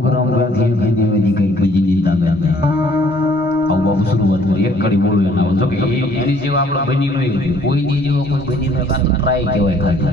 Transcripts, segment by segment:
ગ્રામ ગાંધી ગાંધી વેદી કઈ બીજી જીતા ગયા આવું બાબુ શરૂઆત કરી એક કડી બોલું એના જો કે એની જેવા આપણે બની નહીં કોઈની જેવો કોઈ બની ન કાં તો ટ્રાય કહેવાય ખાલી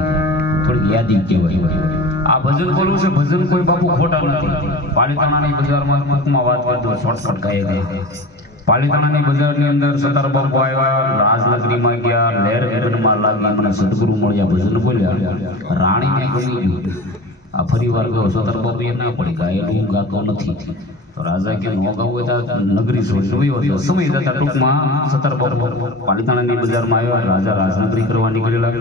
થોડીક યાદી કહેવાય આ ભજન બોલવું છે ભજન કોઈ બાપુ ખોટા નથી પાલિતાણાની બજારમાં ટૂંકમાં વાત કરતો શોર્ટકટ કહે છે પાલિતાણાની બજારની અંદર સતાર બાપુ આવ્યા રાજનગરીમાં ગયા લહેર વિઘનમાં લાગી મને સદગુરુ મળ્યા ભજન બોલ્યા રાણીને ગમી ગયું આ ફરી વાર ગયો સતાર બાપુ એ ના પડી ગાયેલું હું ગાતો નથી તો રાજા કે નો ગાવું હોય તો નગરી છોડી હતો સમય જતા ટૂંકમાં સતાર બાપુ પાલિતાણાની બજારમાં આવ્યા રાજા રાજનગરી કરવા નીકળેલા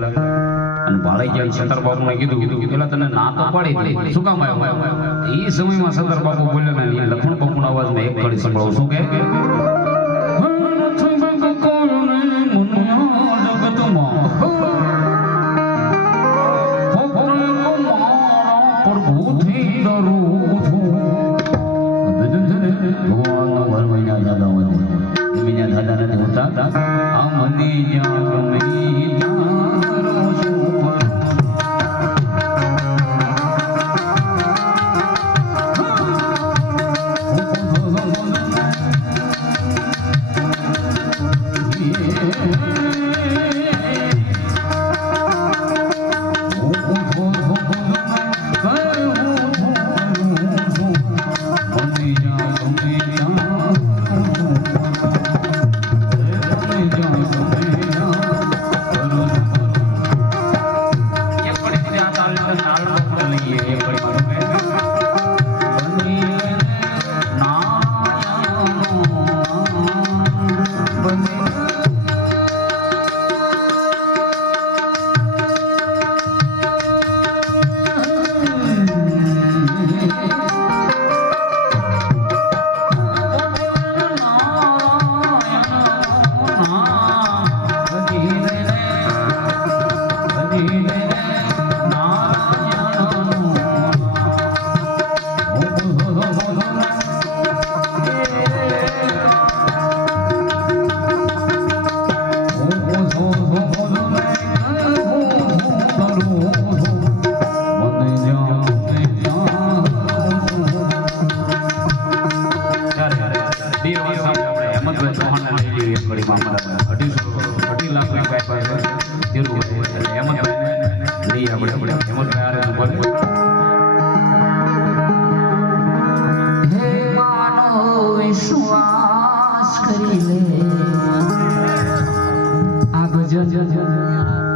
અને ભાડે ગયા સતાર બાપુને કીધું પેલા તને ના તો પાડી શું કામ આવ્યો એ સમયમાં સતાર બાપુ બોલ્યા ને લખણ બાપુના અવાજમાં એક કડી સંભળાવું શું કે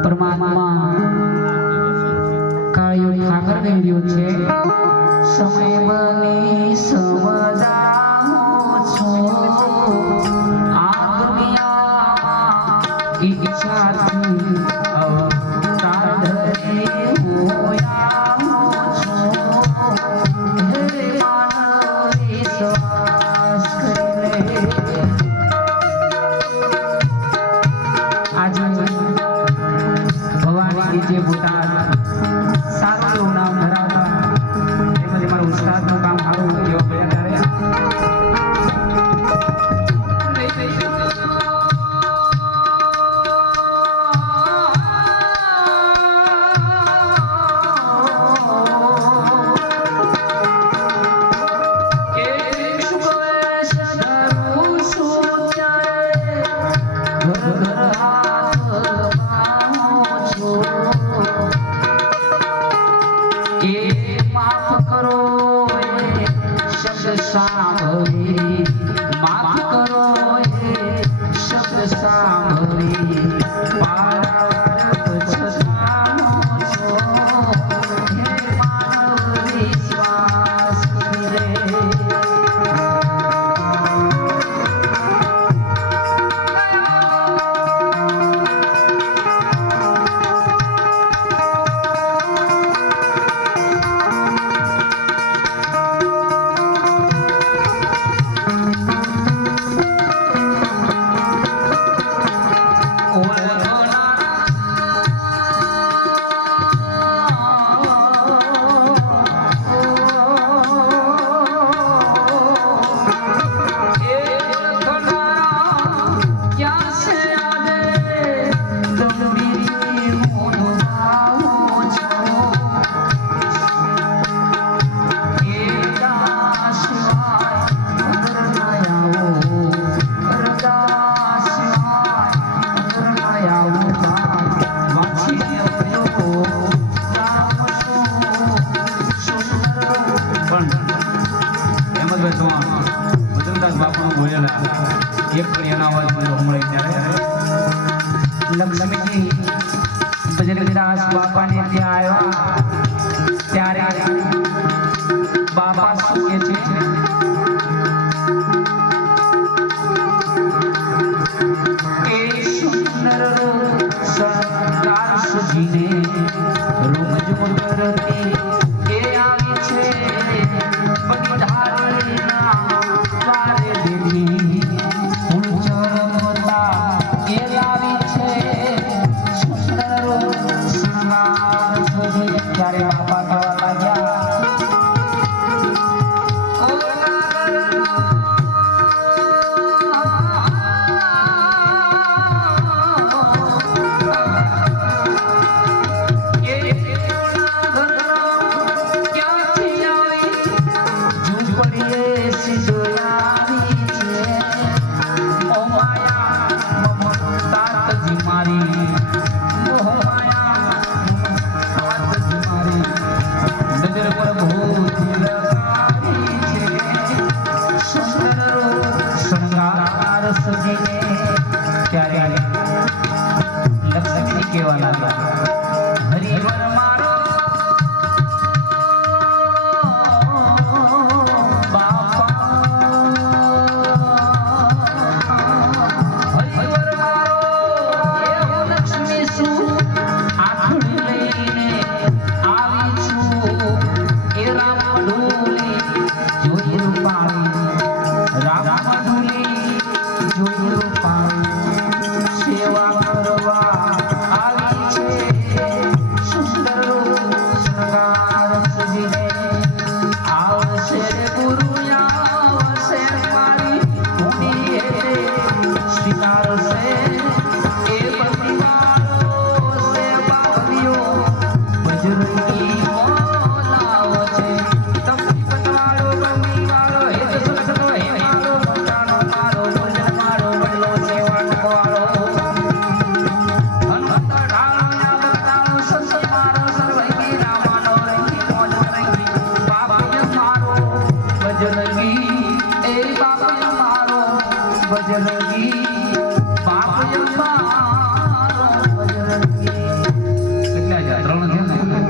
પરમાત્મા કાળિયો ઠાકર કહી રહ્યો છે સમય બની સમજાવો છો આ દુનિયામાં ઈચ્છાથી અવતાર ધરી હોયા છો હે માનવ વિશ્વાસ કરી લે આજે જે મોટા સારું નામ ધરાવતા એમાંથી મારું ઉસ્તાદનું કામ સારું થયું ત્યારે સાંભળી માફ કરો એ શબ્દ સાંભળી વિશ્વાસ બાપા શું કહે છે? એ સુંદર શણગાર સજીને રૂમઝુમ કરતી એ આવી છે બની ધારણીના દ્વારે બેઠી ફૂલ ચરમતા એ લાવી છે સુંદર શણગાર સજીને. ત્યારે બાપા કહેવા લાગ્યા લક્ષ્મી કેવા લાગ્યા હરિવર મારો બાપા હરિવર મારો એ લક્ષ્મી શું આખડી લઈને આવી છું એ રામ ઢોલી જોઈ રૂપાળી રામ ઢોલી જોઈ રૂપાળી સેવા કરવા આવી છે સુંદર શણગાર સજીને. આવશે ગુરુ આવશે મારી ભૂમિ સ્વીકારશે એ પરિવારો છે બાબલીઓ બજરંગી બોલાવો છે તમની પતવાળો ગમી વાળો હે સસનો હે મારો મોટાનો મારો ભજન મારો બદલો સેવા વાળો બજરંગી બાપ મારો બજરંગી. કેટલા છે? 3 છે ને.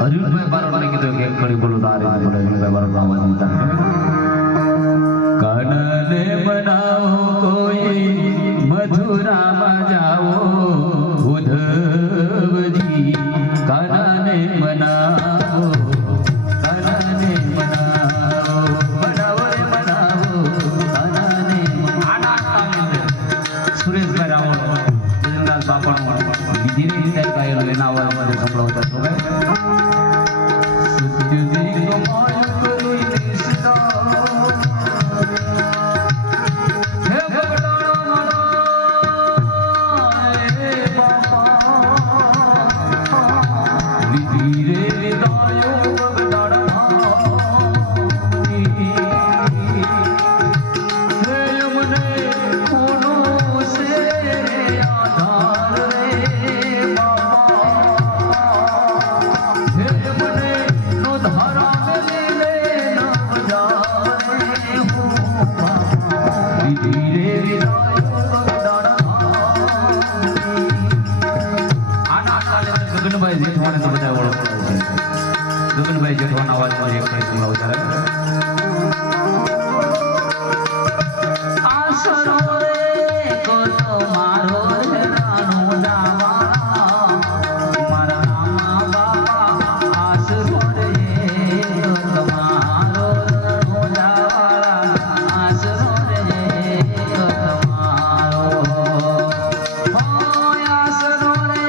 હરીશભાઈ બારોટને કીધું કે એક કડી બોલું તો આ રીતે બોલે. હરીશભાઈ બારોટનો અવાજ ઊંચા કાનને બનાવો કોઈ મથુરામાં જાઓ ઉદ્ધવજી કાનને મનાવો કાનને મનાવો મનાવો રે મનાવો કાનને સુરેશભાઈ રાવળ ભજનદાસ બાપાનો ધીરે ધીરે ગાયેલો એના અવાજ સંભળાવતા છો ગગનભાઈ જેઠવાને તો બધા ઓળખતા છે. ગગનભાઈ જેઠવાના અવાજમાં એક કડી સંભળાવો ત્યારે આસરો રે કોતો મારો હેરાનો દાવા મારા નામા બાપા આસરો રે કોતો મારો દાવા આસરો રે કોતો મારો આસરો રે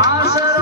આસરો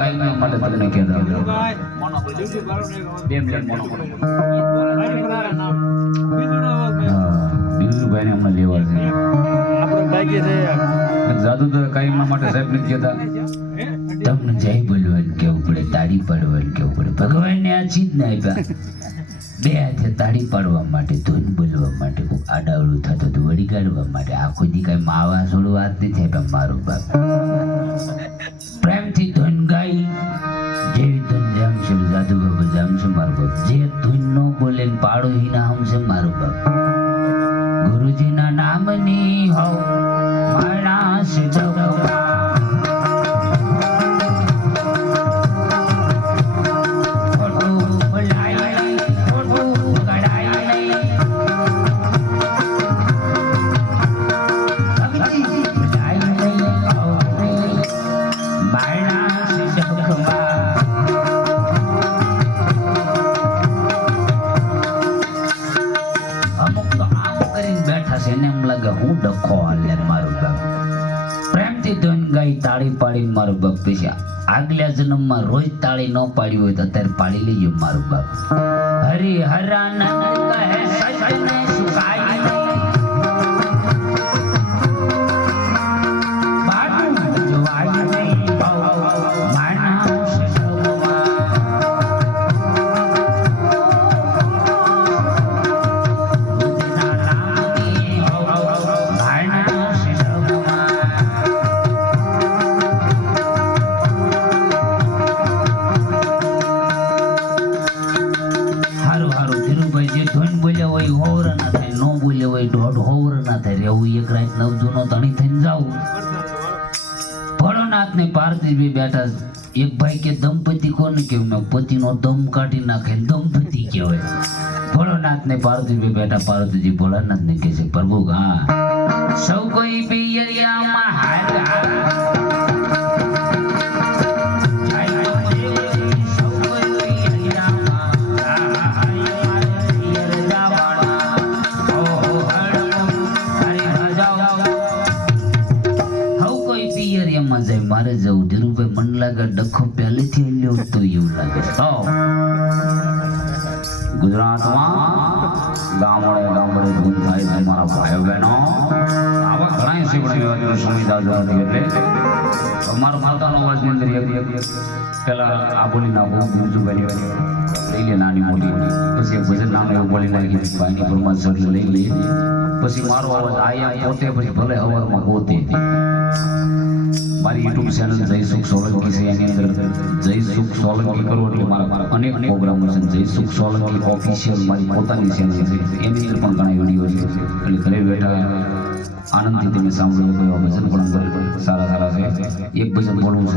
કાંઈ માટે તમને કહેતા બે મિનિટ બિંદુભાઈને હમણાં લેવા છે જાદુ તો કાંઈ માટે સાહેબ નથી કહેતા તમને જય બોલવાનું કેવું પડે, તાળી પાડવાનું કેવું પડે. ભગવાનને આ ચીજ ના આપ્યા બે હાથે તાળી પાડવા માટે, ધૂન બોલવા માટે, કોઈ આડાવડું થતું હતું વળી કાઢવા માટે. આખો દી કાંઈ માવા છોડું વાત નથી આપ્યા મારું બાપ. પ્રેમથી ધૂન ગાઈ જેવી ધૂન જામશે જાદુ બાબા જામશે મારું બાપ. જે ધૂન નો બોલે પાડો ઈ નામ છે મારું બાપ. ગુરુજીના નામની હો માણસ જગવા તાળી પાડીને મારું બાપ. પછી આગલા જન્મમાં રોજ તાળી ન પાડી હોય તો અત્યારે પાડી લેજો મારું બાપ. હરિ હરાનંદ કહે સજને સુકાય બેઠા. એક ભાઈ કે દંપતિ કોને કેવું? પતિનો દમ કાઢી નાખે દંપતિ કહેવાય. ભોળોનાથ ને પાર્વતીજી બેઠા. પાર્વતીજી ભોળાનાથ ને કહે છે પ્રભુ હા સૌ કોઈ પિયરિયામાં હાર મારે જવું. ધીરુભાઈ મન લાગે ડખો પહેલેથી લેવું તો એવું લાગે. ગુજરાતમાં ગામડે ગામડે ધૂન થાય છે મારા ભાઈઓ બહેનો. આવા ઘણા શિવડીઓ સુવિધા નથી એટલે મારો માતાનો અવાજની અંદર પેલા આ બોલી નાખું ધીરુભાઈ લઈ લે નાની મોટી. પછી ભજન નામ એવું બોલી નાખી ભાઈની પરમાત્મા લઈ લઈએ. પછી મારો અવાજ આયા પોતે પછી ભલે અવાજમાં ગોતે. મારી યુટ્યુબ ચેનલ જય સુખ સોલંકી છે. એની અંદર જય સુખ સોલંકી કરો એટલે મારા અનેક પ્રોગ્રામો છે. જય સુખ સોલંકી ઓફિશિયલ મારી પોતાની ચેનલ છે. એની અંદર પણ ઘણા વિડીયો છે. એટલે ઘરે બેઠા આનંદથી તમે સાંભળો. કોઈ ભજન પણ સારા સારા છે. એક ભજન બોલવું છે.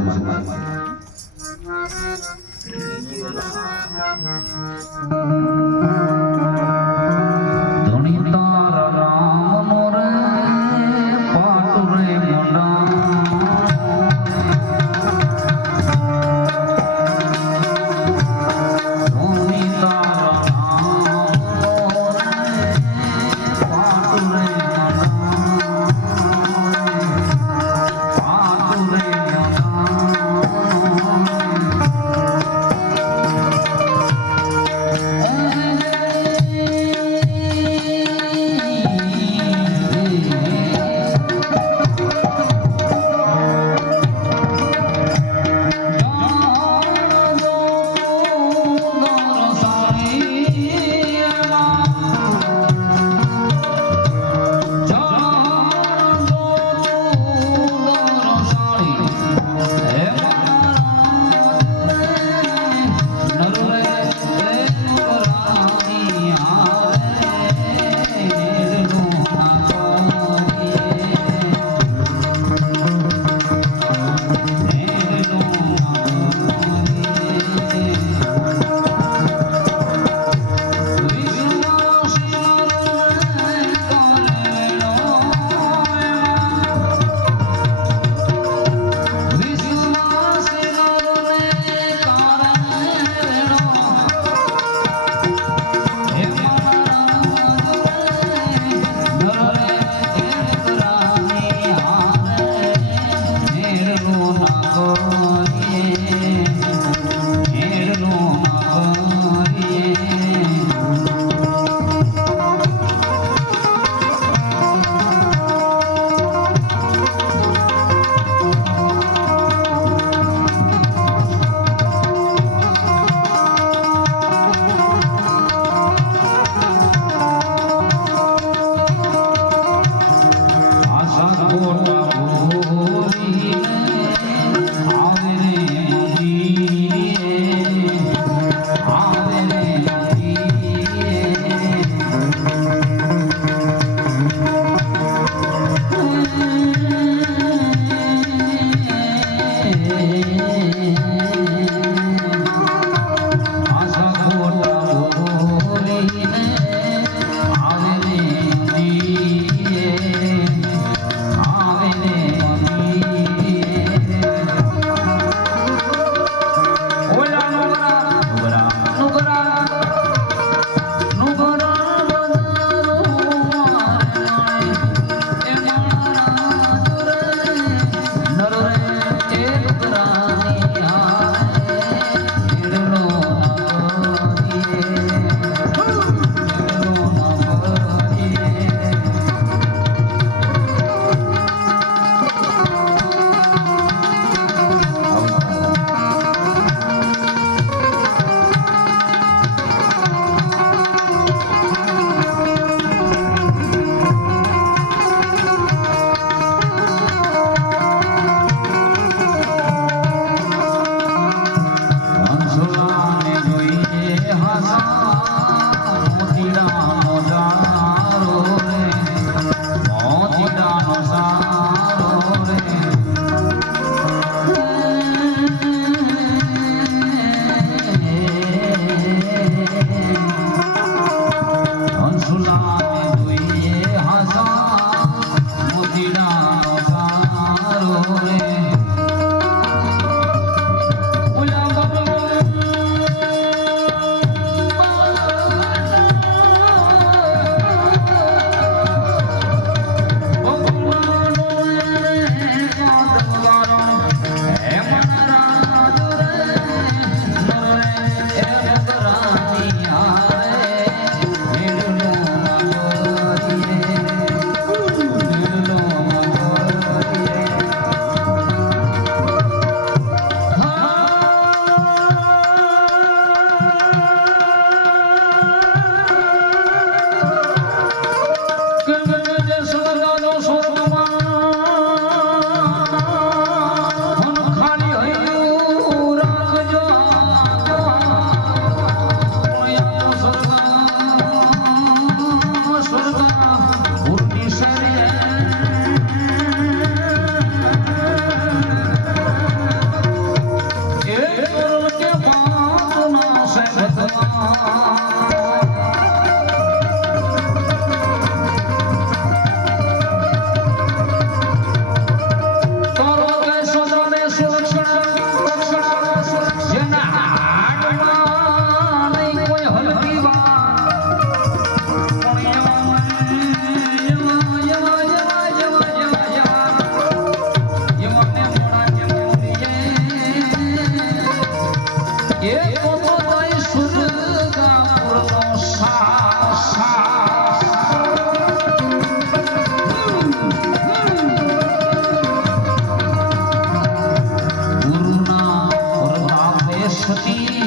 એ પોતો દઈ સુરગાપુરનો ગુરુના પ્રતાપે સતી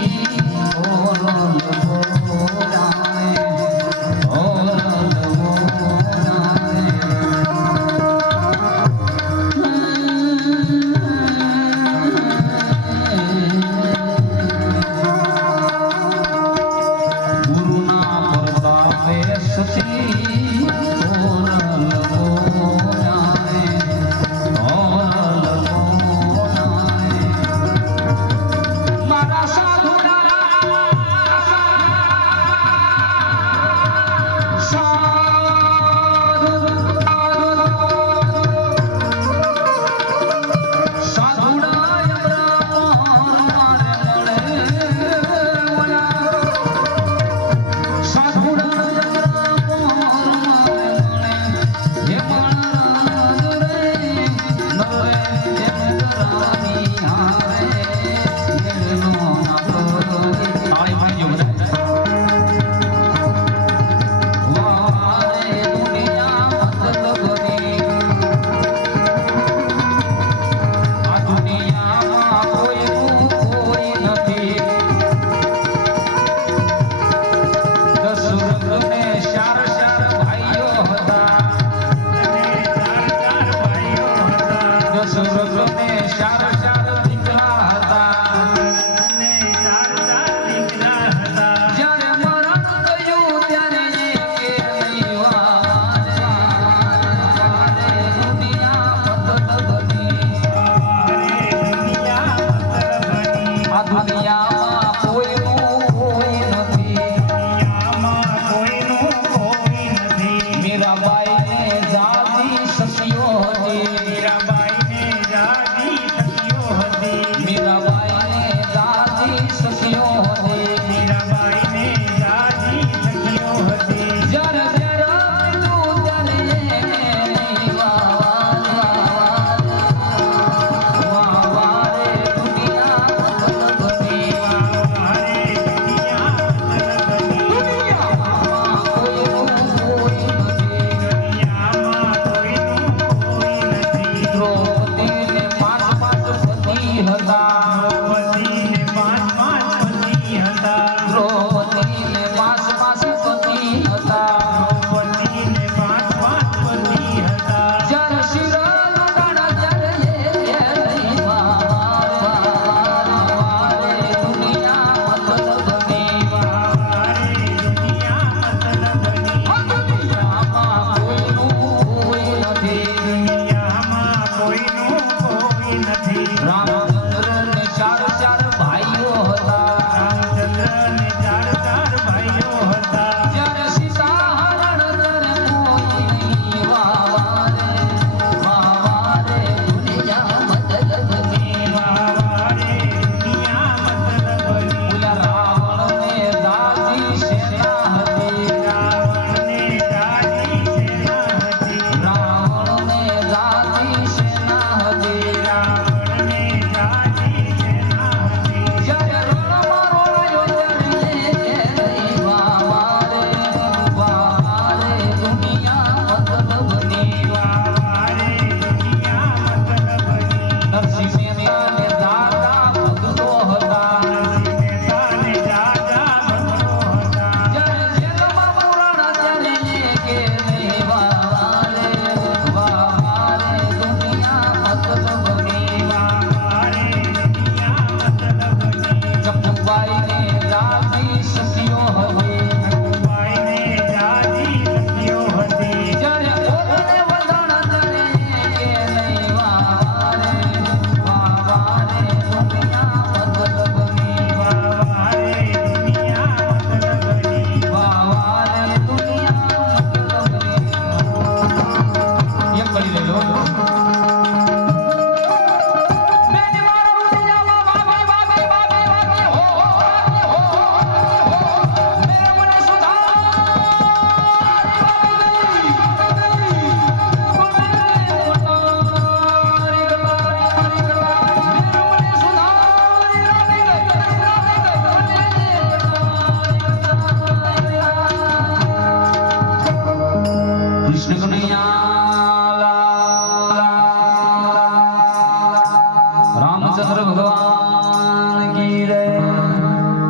भगवान की जय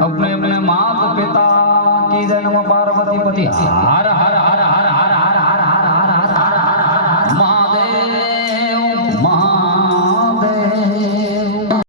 अपने अपने माता पिता की जय नमः पार्वती पति हर हर हर